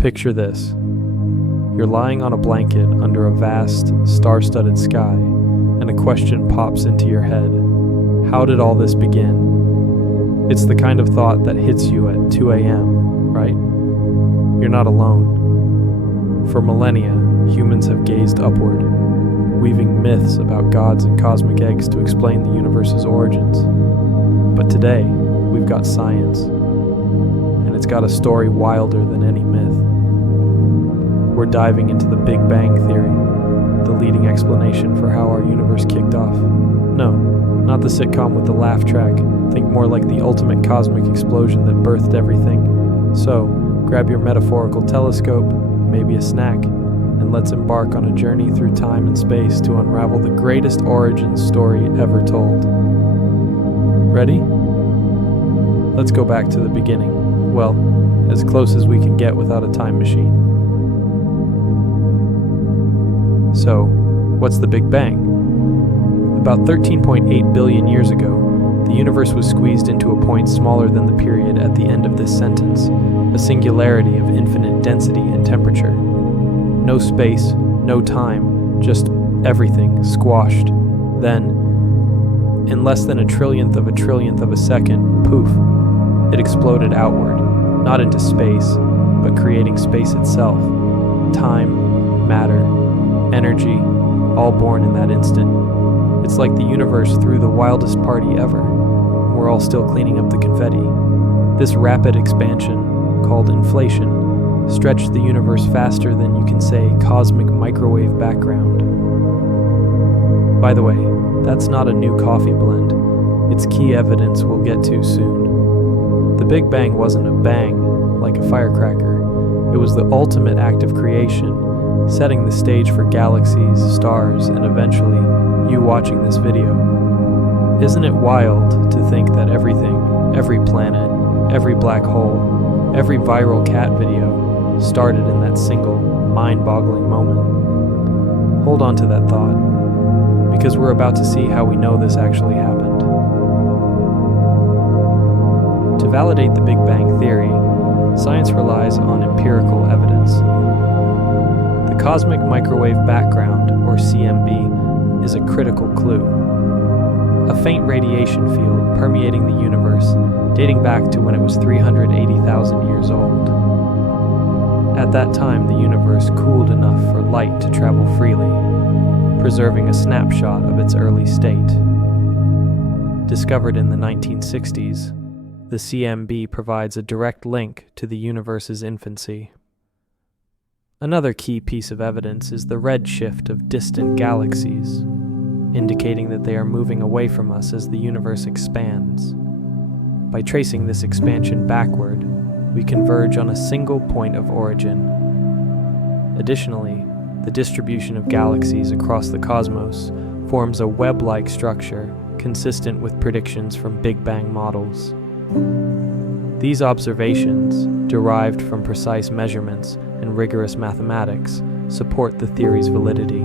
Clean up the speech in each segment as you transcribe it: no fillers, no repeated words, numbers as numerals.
Picture this. You're lying on a blanket under a vast, star-studded sky, and a question pops into your head. How did all this begin? It's the kind of thought that hits you at 2 a.m., right? You're not alone. For millennia, humans have gazed upward, weaving myths about gods and cosmic eggs to explain the universe's origins. But today, we've got science, and it's got a story wilder than any myth. We're diving into the Big Bang Theory, the leading explanation for how our universe kicked off. No, not the sitcom with the laugh track. Think more like the ultimate cosmic explosion that birthed everything. So, grab your metaphorical telescope, maybe a snack, and let's embark on a journey through time and space to unravel the greatest origin story ever told. Ready? Let's go back to the beginning. Well, as close as we can get without a time machine. So, what's the Big Bang? About 13.8 billion years ago, the universe was squeezed into a point smaller than the period at the end of this sentence, a singularity of infinite density and temperature. No space, no time, just everything squashed. Then, in less than a trillionth of a second, poof, it exploded outward, not into space, but creating space itself. Time, matter, energy, all born in that instant. It's like the universe threw the wildest party ever. We're all still cleaning up the confetti. This rapid expansion, called inflation, stretched the universe faster than you can say cosmic microwave background. By the way, that's not a new coffee blend. It's key evidence we'll get to soon. The Big Bang wasn't a bang, like a firecracker. It was the ultimate act of creation, setting the stage for galaxies, stars, and eventually, you watching this video. Isn't it wild to think that everything, every planet, every black hole, every viral cat video started in that single, mind-boggling moment? Hold on to that thought, because we're about to see how we know this actually happened. To validate the Big Bang Theory, science relies on empirical evidence. The cosmic microwave background, or CMB, is a critical clue. A faint radiation field permeating the universe, dating back to when it was 380,000 years old. At that time, the universe cooled enough for light to travel freely, preserving a snapshot of its early state. Discovered in the 1960s, the CMB provides a direct link to the universe's infancy. Another key piece of evidence is the redshift of distant galaxies, indicating that they are moving away from us as the universe expands. By tracing this expansion backward, we converge on a single point of origin. Additionally, the distribution of galaxies across the cosmos forms a web-like structure consistent with predictions from Big Bang models. These observations, derived from precise measurements and rigorous mathematics, support the theory's validity.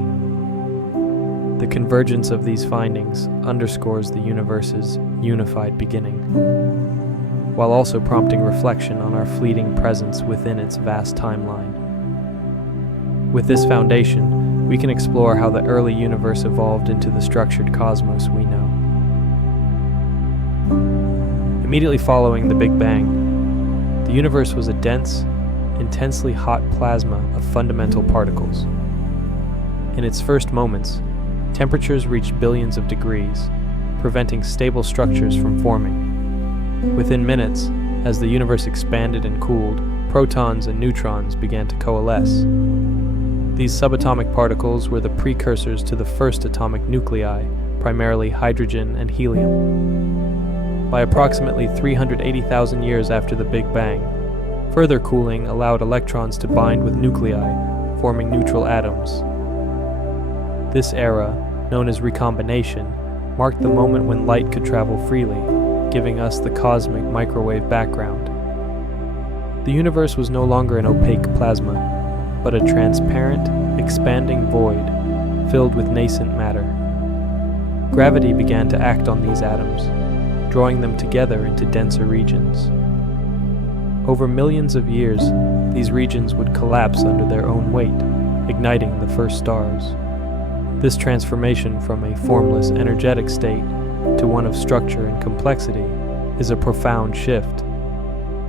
The convergence of these findings underscores the universe's unified beginning, while also prompting reflection on our fleeting presence within its vast timeline. With this foundation, we can explore how the early universe evolved into the structured cosmos we know. Immediately following the Big Bang, the universe was a dense, intensely hot plasma of fundamental particles. In its first moments, temperatures reached billions of degrees, preventing stable structures from forming. Within minutes, as the universe expanded and cooled, protons and neutrons began to coalesce. These subatomic particles were the precursors to the first atomic nuclei, primarily hydrogen and helium. By approximately 380,000 years after the Big Bang, further cooling allowed electrons to bind with nuclei, forming neutral atoms. This era, known as recombination, marked the moment when light could travel freely, giving us the cosmic microwave background. The universe was no longer an opaque plasma, but a transparent, expanding void filled with nascent matter. Gravity began to act on these atoms, drawing them together into denser regions. Over millions of years, these regions would collapse under their own weight, igniting the first stars. This transformation from a formless, energetic state to one of structure and complexity is a profound shift.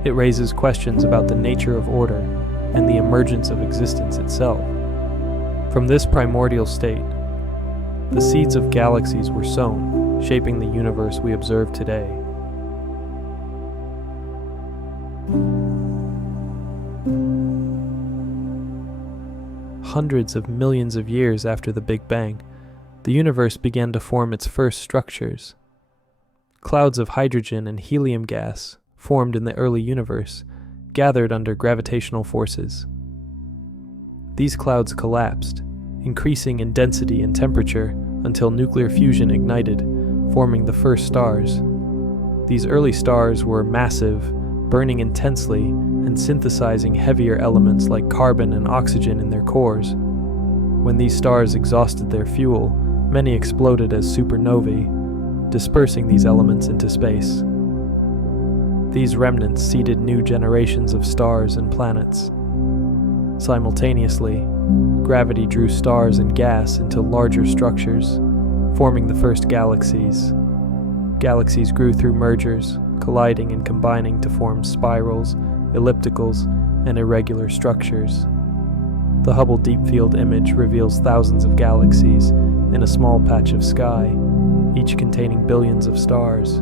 It raises questions about the nature of order and the emergence of existence itself. From this primordial state, the seeds of galaxies were sown, shaping the universe we observe today. Hundreds of millions of years after the Big Bang, the universe began to form its first structures. Clouds of hydrogen and helium gas formed in the early universe, gathered under gravitational forces. These clouds collapsed, increasing in density and temperature until nuclear fusion ignited, forming the first stars. These early stars were massive, burning intensely and synthesizing heavier elements like carbon and oxygen in their cores. When these stars exhausted their fuel, many exploded as supernovae, dispersing these elements into space. These remnants seeded new generations of stars and planets. Simultaneously, gravity drew stars and gas into larger structures, forming the first galaxies. Galaxies grew through mergers, colliding and combining to form spirals, ellipticals, and irregular structures. The Hubble Deep Field image reveals thousands of galaxies in a small patch of sky, each containing billions of stars.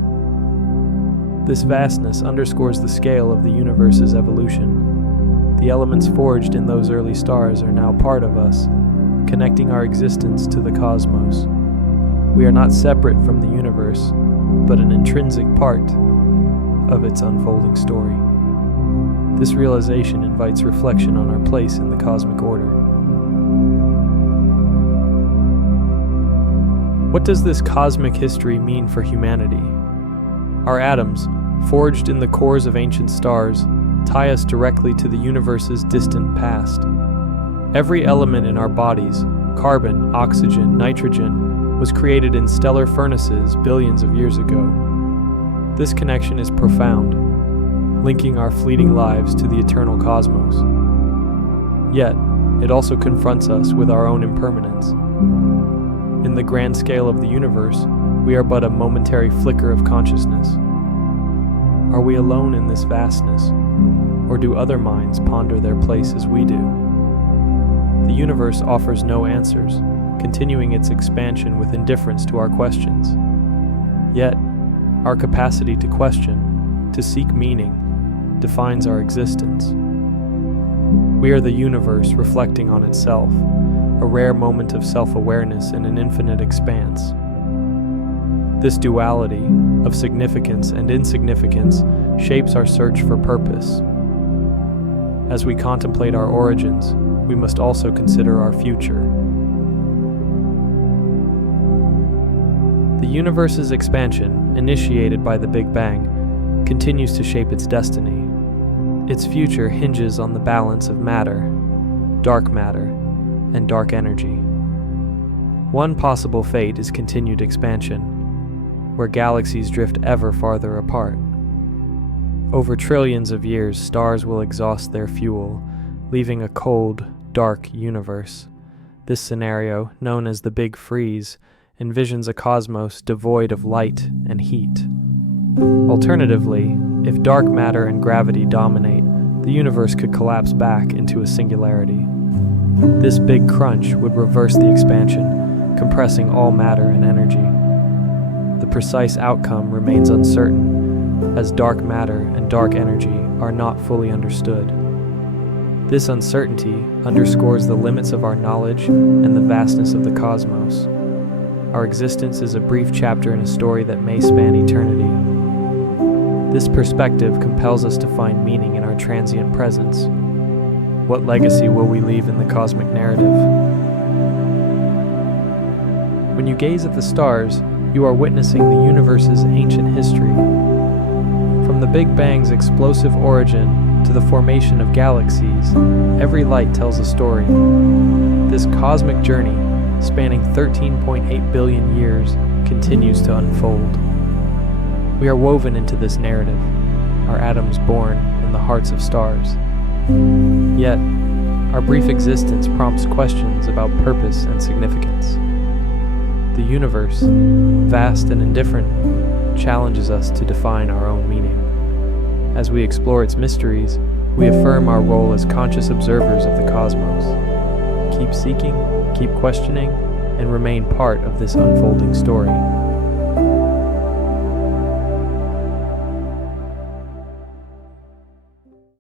This vastness underscores the scale of the universe's evolution. The elements forged in those early stars are now part of us, connecting our existence to the cosmos. We are not separate from the universe, but an intrinsic part of its unfolding story. This realization invites reflection on our place in the cosmic order. What does this cosmic history mean for humanity? Our atoms, forged in the cores of ancient stars, tie us directly to the universe's distant past. Every element in our bodies, carbon, oxygen, nitrogen, was created in stellar furnaces billions of years ago. This connection is profound, linking our fleeting lives to the eternal cosmos. Yet, it also confronts us with our own impermanence. In the grand scale of the universe, we are but a momentary flicker of consciousness. Are we alone in this vastness, or do other minds ponder their place as we do? The universe offers no answers, continuing its expansion with indifference to our questions. Yet, our capacity to question, to seek meaning, defines our existence. We are the universe reflecting on itself, a rare moment of self-awareness in an infinite expanse. This duality of significance and insignificance shapes our search for purpose. As we contemplate our origins, we must also consider our future. The universe's expansion, initiated by the Big Bang, continues to shape its destiny. Its future hinges on the balance of matter, and dark energy. One possible fate is continued expansion, where galaxies drift ever farther apart. Over trillions of years, stars will exhaust their fuel, leaving a cold, dark universe. This scenario, known as the Big Freeze, envisions a cosmos devoid of light and heat. Alternatively, if dark matter and gravity dominate, the universe could collapse back into a singularity. This big crunch would reverse the expansion, compressing all matter and energy. The precise outcome remains uncertain, as dark matter and dark energy are not fully understood. This uncertainty underscores the limits of our knowledge and the vastness of the cosmos. Our existence is a brief chapter in a story that may span eternity. This perspective compels us to find meaning in our transient presence. What legacy will we leave in the cosmic narrative? When you gaze at the stars, you are witnessing the universe's ancient history. From the Big Bang's explosive origin to the formation of galaxies, every light tells a story. This cosmic journey, spanning 13.8 billion years, continues to unfold. We are woven into this narrative, our atoms born in the hearts of stars. Yet, our brief existence prompts questions about purpose and significance. The universe, vast and indifferent, challenges us to define our own meaning. As we explore its mysteries, we affirm our role as conscious observers of the cosmos. Keep seeking, keep questioning, and remain part of this unfolding story.